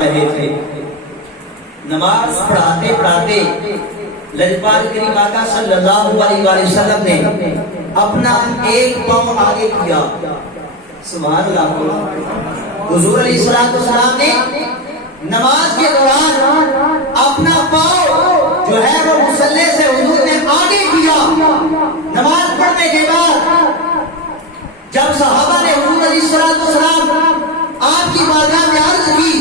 رہے تھے۔ نماز پڑھاتے پڑھاتے لجپال کریم آقا صلی اللہ علیہ وآلہ وسلم نے اپنا ایک پاؤں آگے کیا۔ سبحان اللہ۔ حضور علیہ السلام نے نماز کے دوران اپنا پاؤں جو ہے وہ مصلی سے حضور نے آگے کیا۔ نماز پڑھنے کے بعد جب صحابہ نے حضور علیہ السلام آپ کی بارگاہ میں عرض کی،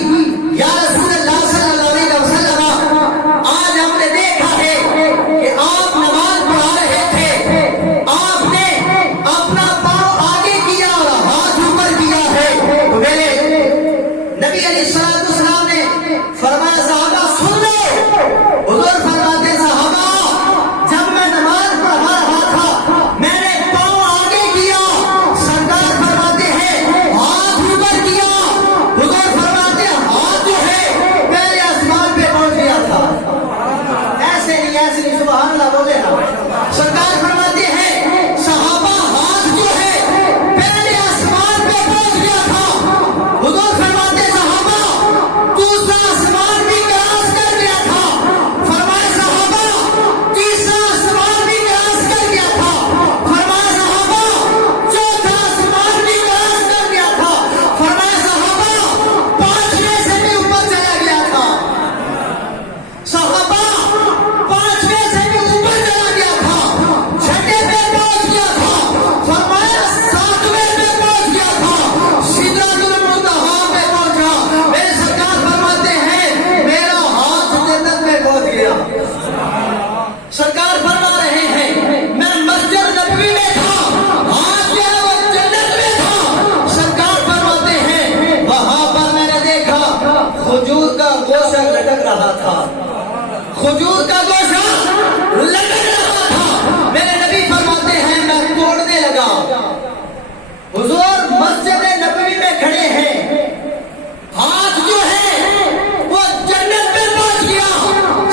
یا رسول اللہ صلی اللہ علیہ وسلم، آج ہم نے دیکھا ہے کہ آپ نماز پڑھا رہے تھے، آپ نے اپنا پاؤں آگے کیا اور ہاتھ اوپر کیا ہے۔ تو میرے نبی علیہ السلام نے فرمایا صحابہ سن لو۔ حضور فرماتے صحابہ جب میں نماز پڑھا رہا تھا میں نے پاؤں آگے کیا، سرکار فرماتے ہیں ہاتھ اوپر کیا، حضور فرماتے ہاتھ جو ہے پہلے آسمان پہ پہنچ گیا تھا۔ ایسے نہیں سبحان اللہ بولے نا۔ سرکار فرماتے ہیں صحابہ ہاتھ جو ہے پہلے آسمان پہ پہنچ گیا تھا، حضور فرماتے صحابہ دوسرا آسمان بھی کراس کر گیا تھا۔ فرمایا صحابہ تیسرا آسمان بھی کراس کر گیا تھا۔ فرمایا صحابہ چوتھا آسمان بھی کراس کر گیا تھا۔ فرمایا صحابہ پانچویں سے بھی اوپر چلا گیا تھا۔ صحابہ پانچویں سے بھی اوپر چلا گیا تھا، چھٹے پہ پہنچ گیا تھا۔ فرمایا ساتویں پہ پہنچ گیا تھا، سدرۃ المنتہا پہ پہنچا۔ میرے سرکار فرماتے ہیں میرا ہاتھ جنت میں پہنچ گیا۔ سرکار فرما رہے ہیں میں مسجد نبوی میں تھا، ہاتھ جو ہے وہ جنت میں تھا۔ سرکار فرماتے ہیں وہاں پر میں نے دیکھا کھجور کا گوشہ لٹک رہا تھا، کھجور کا گوشہ لٹک رہا تھا۔ میرے نبی فرماتے ہیں میں توڑنے لگا۔ حضور مسجد نبوی میں کھڑے ہیں، ہاتھ جو ہے وہ جنت میں پہنچ گیا۔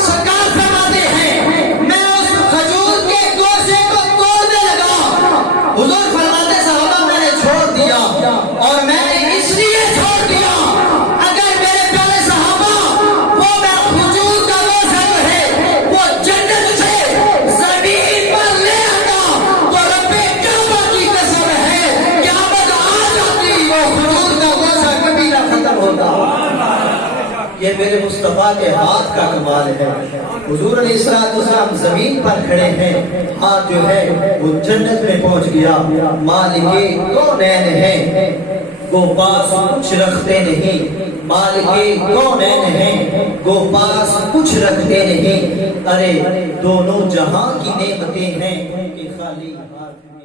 سرکار فرماتے ہیں میں اس کھجور کے گوشے کو توڑنے لگا۔ حضور فرماتے صحابہ میں نے چھوڑ دیا، اور میں نے اس لیے چھوڑ دیا اگر میرے پیارے صحابہ وہ میں کھجور کا گوشہ جو ہے وہ جنت سے زمین پر لے آتا تو رب کعبہ کی قسم ہے قیامت آ جاتی وہ کھجور کا گوشہ کبھی نہ ختم ہوتا۔ یہ میرے مصطفیٰ کے ہاتھ کا کمال ہے۔ حضور علیہ السلام زمین پر کھڑے ہیں، ہاتھ جو ہے وہ جنت میں پہنچ گیا۔ مالک کونین ہے گو پاس کچھ رکھتے نہیں، مالک کونین ہے گو پاس کچھ رکھتے نہیں۔ ارے دونوں جہاں کی نعمتیں ہیں کہ خالی ہاتھ میں